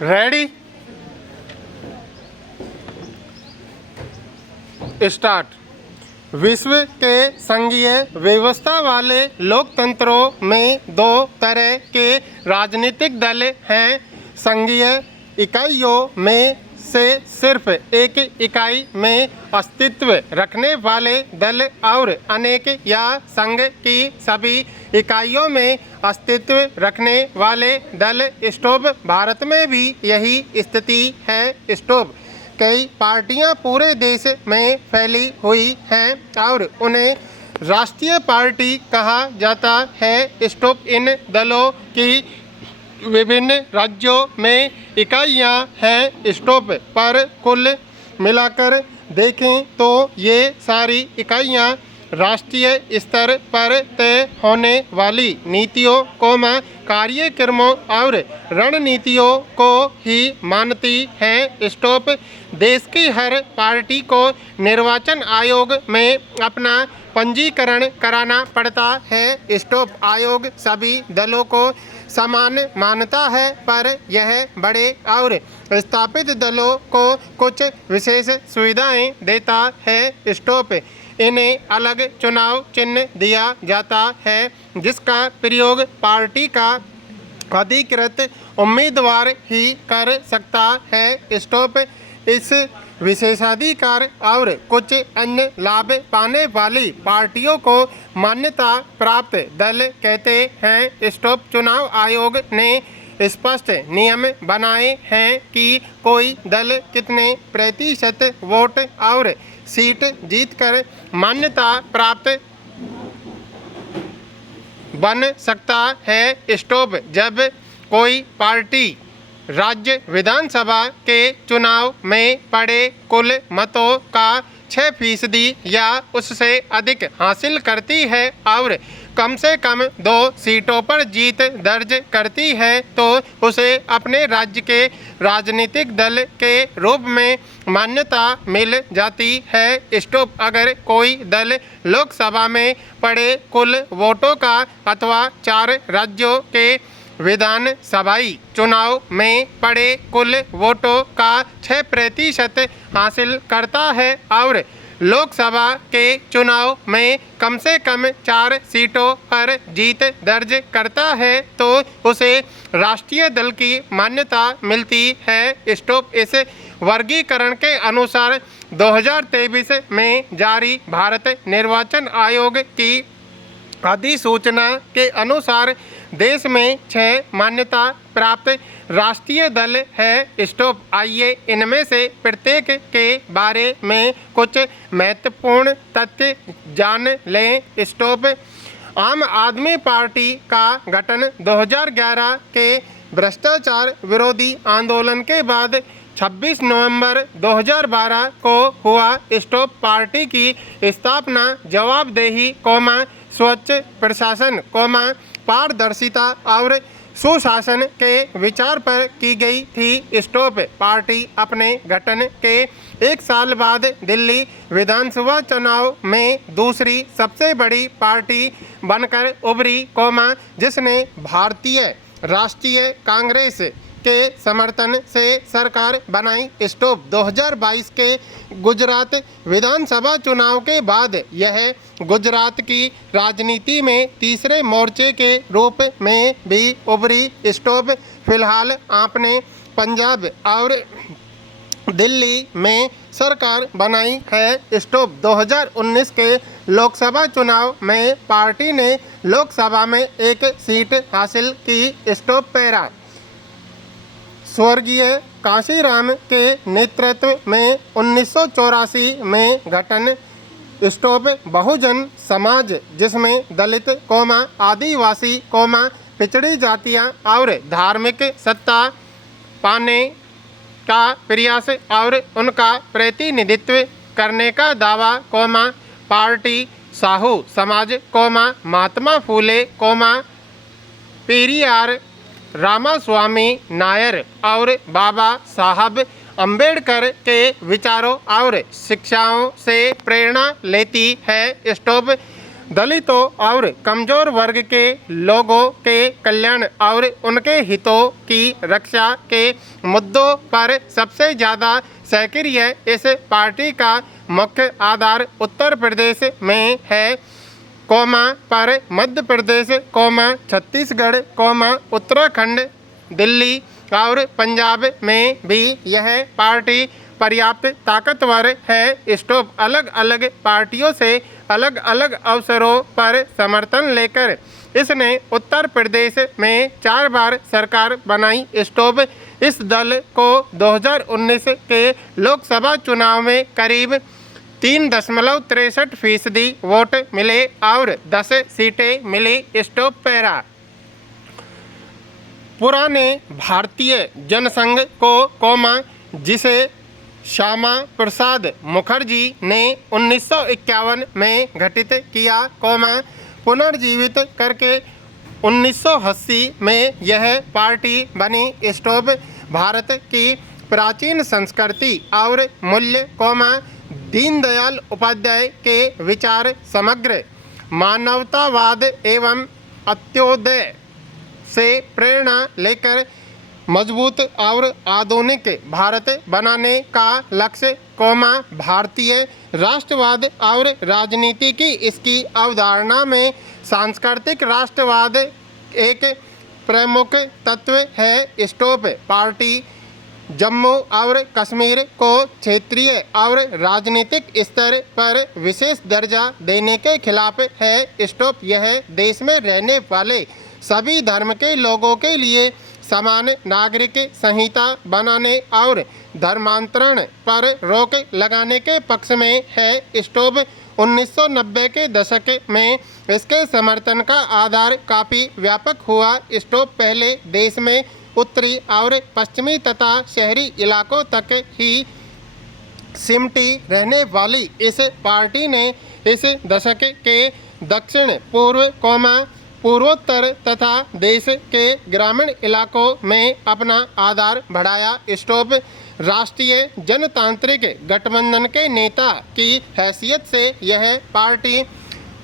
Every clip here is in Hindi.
Ready start. विश्व के संघीय व्यवस्था वाले लोकतंत्रों में दो तरह के राजनीतिक दल हैं। संघीय इकाइयों में से सिर्फ एक इकाई में अस्तित्व रखने वाले दल और अनेक या संघ की सभी इकाइयों में अस्तित्व रखने वाले दल। स्टॉप। भारत में भी यही स्थिति है। स्टॉप। कई पार्टियां पूरे देश में फैली हुई हैं और उन्हें राष्ट्रीय पार्टी कहा जाता है। स्टॉप। इन दलों की विभिन्न राज्यों में इकाइयां हैं। स्टॉप। पर कुल मिलाकर देखें तो ये सारी इकाइयां राष्ट्रीय स्तर पर तय होने वाली नीतियों कार्यक्रमों और रणनीतियों को ही मानती हैं। स्टॉप। देश की हर पार्टी को निर्वाचन आयोग में अपना पंजीकरण कराना पड़ता है। स्टॉप। आयोग सभी दलों को समान मानता है, पर यह बड़े और स्थापित दलों को कुछ विशेष सुविधाएं देता है। स्टॉप। इन्हें अलग चुनाव चिन्ह दिया जाता है जिसका प्रयोग पार्टी का अधिकृत उम्मीदवार ही कर सकता है। स्टॉप। इस विशेषाधिकार और कुछ अन्य लाभ पाने वाली पार्टियों को मान्यता प्राप्त दल कहते हैं। स्टॉप। चुनाव आयोग ने स्पष्ट नियम बनाए हैं कि कोई दल कितने प्रतिशत वोट और सीट जीतकर मान्यता प्राप्त बन सकता है। स्टॉप। जब कोई पार्टी राज्य विधानसभा के चुनाव में पड़े कुल मतों का 6% या उससे अधिक हासिल करती है और कम से कम 2 सीटों पर जीत दर्ज करती है तो उसे अपने राज्य के राजनीतिक दल के रूप में मान्यता मिल जाती है। स्टॉप। अगर कोई दल लोकसभा में पड़े कुल वोटों का अथवा 4 राज्यों के विधानसभाई चुनाव में पड़े कुल वोटों का 6% हासिल करता है और लोकसभा के चुनाव में कम से कम 4 सीटों पर जीत दर्ज करता है तो उसे राष्ट्रीय दल की मान्यता मिलती है। स्टॉप। इस वर्गीकरण के अनुसार 2023 में जारी भारत निर्वाचन आयोग की अधिसूचना के अनुसार देश में 6 मान्यता प्राप्त राष्ट्रीय दल है। स्टॉप। आइए इनमें से प्रत्येक के बारे में कुछ महत्वपूर्ण तथ्य जान लें। स्टॉप। आम आदमी पार्टी का गठन 2011 के भ्रष्टाचार विरोधी आंदोलन के बाद 26 नवंबर 2012 को हुआ। स्टॉप। पार्टी की स्थापना जवाबदेही स्वच्छ प्रशासन पारदर्शिता और सुशासन के विचार पर की गई थी। स्टॉप। पार्टी अपने गठन के 1 साल बाद दिल्ली विधानसभा चुनाव में दूसरी सबसे बड़ी पार्टी बनकर उभरी जिसने भारतीय राष्ट्रीय कांग्रेस के समर्थन से सरकार बनाई। स्टॉप। 2022 के गुजरात विधानसभा चुनाव के बाद यह गुजरात की राजनीति में तीसरे मोर्चे के रूप में भी उभरी। स्टॉप। फिलहाल आपने पंजाब और दिल्ली में सरकार बनाई है। स्टॉप। 2019 के लोकसभा चुनाव में पार्टी ने लोकसभा में 1 सीट हासिल की। स्टॉप। पैरा। स्वर्गीय कांशीराम के नेतृत्व में 1984 में गठन। स्टॉप। बहुजन समाज जिसमें दलित आदिवासी पिछड़ी जातियां और धार्मिक सत्ता पाने का प्रयास और उनका प्रतिनिधित्व करने का दावा पार्टी साहू समाज महात्मा फूले पेरियार रामास्वामी नायर और बाबा साहब अंबेडकर के विचारों और शिक्षाओं से प्रेरणा लेती है। स्टॉप। दलितों और कमजोर वर्ग के लोगों के कल्याण और उनके हितों की रक्षा के मुद्दों पर सबसे ज़्यादा सक्रिय इस पार्टी का मुख्य आधार उत्तर प्रदेश में है, पर मध्य प्रदेश, छत्तीसगढ़, उत्तराखंड, दिल्ली और पंजाब में भी यह पार्टी पर्याप्त ताकतवर है। स्टॉप अलग अलग पार्टियों से अलग अलग अवसरों पर समर्थन लेकर इसने उत्तर प्रदेश में 4 बार सरकार बनाई। स्टॉप इस दल को 2019 के लोकसभा चुनाव में करीब 3.63% वोट मिले और 10 सीटें मिली। स्टॉप पैरा पुराने भारतीय जनसंघ को, जिसे श्यामा प्रसाद मुखर्जी ने 1951 में गठित किया, पुनर्जीवित करके 1980 में यह पार्टी बनी। स्टॉप भारत की प्राचीन संस्कृति और मूल्य, दीनदयाल उपाध्याय के विचार, समग्र मानवतावाद एवं अंत्योदय से प्रेरणा लेकर मजबूत और आधुनिक भारत बनाने का लक्ष्य, भारतीय राष्ट्रवाद और राजनीति की इसकी अवधारणा में सांस्कृतिक राष्ट्रवाद एक प्रमुख तत्व है। स्टॉप पार्टी जम्मू और कश्मीर को क्षेत्रीय और राजनीतिक स्तर पर विशेष दर्जा देने के खिलाफ है। स्टॉप यह देश में रहने वाले सभी धर्म के लोगों के लिए समान नागरिक संहिता बनाने और धर्मांतरण पर रोक लगाने के पक्ष में है। स्टॉप 1990 के दशक में इसके समर्थन का आधार काफ़ी व्यापक हुआ। स्टॉप पहले देश में उत्तरी और पश्चिमी तथा शहरी इलाकों तक ही सिमटी रहने वाली इस पार्टी ने इस दशक के दक्षिण पूर्व, पूर्वोत्तर तथा देश के ग्रामीण इलाकों में अपना आधार बढ़ाया। स्टॉप राष्ट्रीय जनतांत्रिक गठबंधन के नेता की हैसियत से यह पार्टी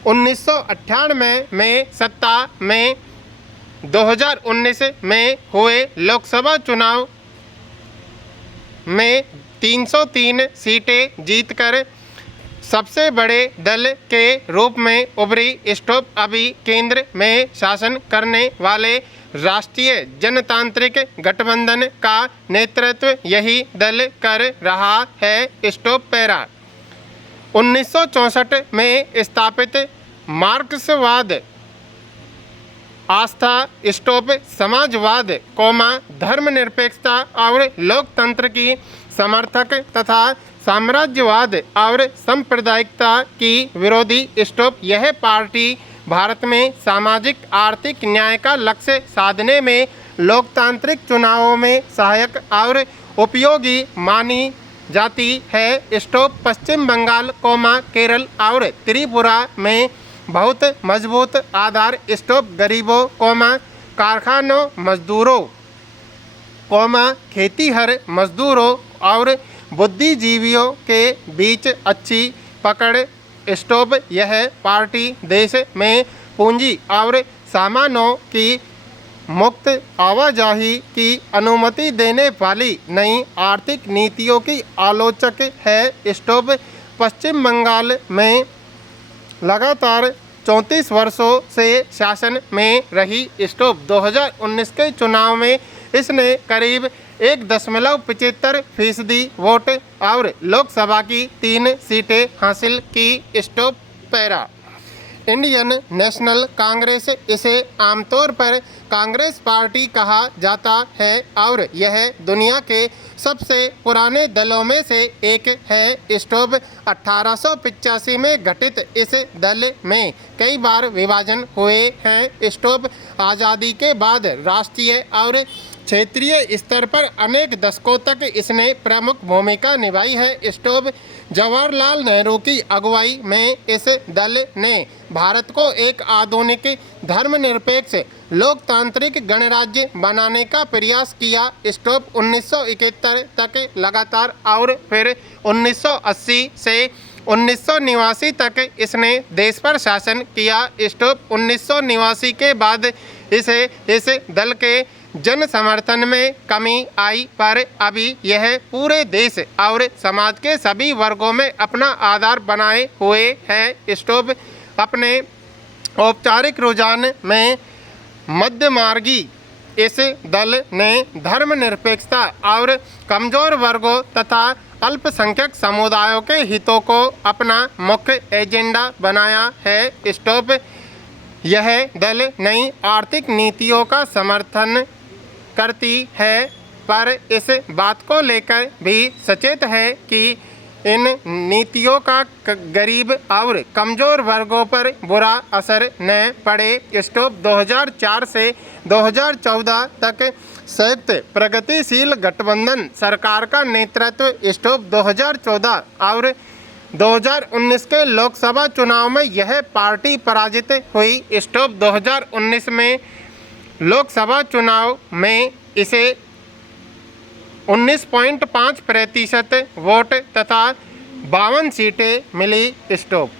1998 में सत्ता में 2019 में हुए लोकसभा चुनाव में 303 सीटें जीतकर सबसे बड़े दल के रूप में उभरी। स्टॉप अभी केंद्र में शासन करने वाले राष्ट्रीय जनतांत्रिक गठबंधन का नेतृत्व यही दल कर रहा है। स्टॉप पैरा 1964 में स्थापित मार्क्सवाद, आस्था, स्टॉप समाजवाद, धर्मनिरपेक्षता और लोकतंत्र की समर्थक तथा साम्राज्यवाद और सांप्रदायिकता की विरोधी। स्टॉप यह पार्टी भारत में सामाजिक आर्थिक न्याय का लक्ष्य साधने में लोकतांत्रिक चुनावों में सहायक और उपयोगी मानी जाती है। स्टॉप पश्चिम बंगाल, केरल और त्रिपुरा में बहुत मजबूत आधार। स्टॉप गरीबों, कारखानों मजदूरों, खेतीहर मजदूरों और बुद्धिजीवियों के बीच अच्छी पकड़। स्टॉप यह पार्टी देश में पूंजी और सामानों की मुक्त आवाजाही की अनुमति देने वाली नई आर्थिक नीतियों की आलोचक है। स्टॉप पश्चिम बंगाल में लगातार 34 वर्षों से शासन में रही। स्टॉप 2019 के चुनाव में इसने करीब 1.75% वोट और लोकसभा की 3 सीटें हासिल की। Stop para Indian national Congress, इसे आमतौर पर कांग्रेस पार्टी कहा जाता है और यह दुनिया के सबसे पुराने दलों में से एक है। स्टॉप 1885 में गठित इस दल में कई बार विभाजन हुए हैं। स्टॉप आज़ादी के बाद राष्ट्रीय और क्षेत्रीय स्तर पर अनेक दशकों तक इसने प्रमुख भूमिका निभाई है। स्टॉप जवाहरलाल नेहरू की अगुवाई में इस दल ने भारत को एक आधुनिक धर्मनिरपेक्ष लोकतांत्रिक गणराज्य बनाने का प्रयास किया। स्टॉप 1971 तक लगातार और फिर 1980 से 1989 तक इसने देश पर शासन किया। स्टॉप 1989 के बाद इसे इस दल के जन समर्थन में कमी आई, पर अभी यह पूरे देश और समाज के सभी वर्गों में अपना आधार बनाए हुए है। स्टॉप अपने औपचारिक रुझान में मध्यमार्गी इस दल ने धर्मनिरपेक्षता और कमजोर वर्गों तथा अल्पसंख्यक समुदायों के हितों को अपना मुख्य एजेंडा बनाया है। स्टॉप यह दल नई आर्थिक नीतियों का समर्थन करती है, पर इस बात को लेकर भी सचेत है कि इन नीतियों का गरीब और कमज़ोर वर्गों पर बुरा असर न पड़े। स्टॉप 2004 से 2014 तक संयुक्त प्रगतिशील गठबंधन सरकार का नेतृत्व। स्टॉप 2014 और 2019 के लोकसभा चुनाव में यह पार्टी पराजित हुई। स्टॉप 2019 में लोकसभा चुनाव में इसे 19.5% वोट तथा 52 सीटें मिली। स्टॉप।